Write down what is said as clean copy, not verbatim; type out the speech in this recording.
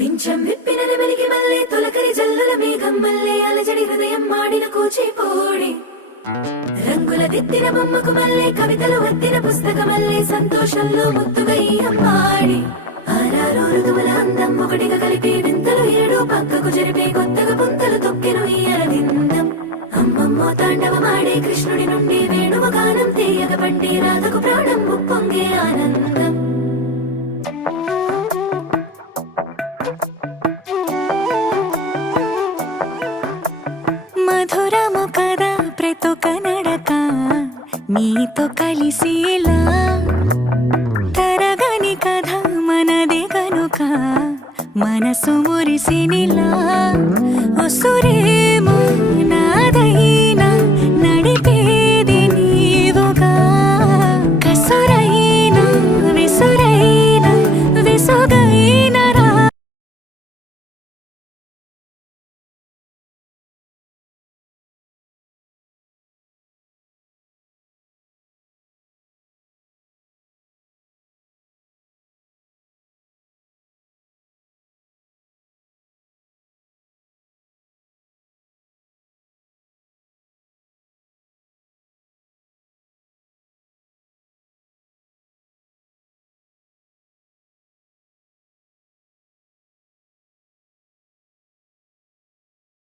పింఛం విప్పిన నెమలికి మల్లె తొలకరి జల్లుల మేఘం మల్లె అలజడి హృదయం మాడిన కూచిపూడి రంగుల దిద్దిన బొమ్మకు మల్లె కవితలు వద్దిన పుస్తకమల్లె సంతోషంలో ముద్దుగా ఈ అమ్మాడి ఆరారు ఋతువుల అందం ఒకటిగా కలిపి వింతలు ఏడు పక్కకు జరిపే కొత్తగా పుంతలు తొక్కెను ఈ అరవిందం అమ్మమ్మో తాండవమాడే కృష్ణుడి నుండి వేణువ గానం తీయగ పండి రాధకు ప్రాణం ఉప్పొంగే ఆనందం మధురము కదా ప్రతొక నడక నీతో కలిసేలా తరగని కథ మనదే కనుక మనసు మురిసినిలా ఉసురేమో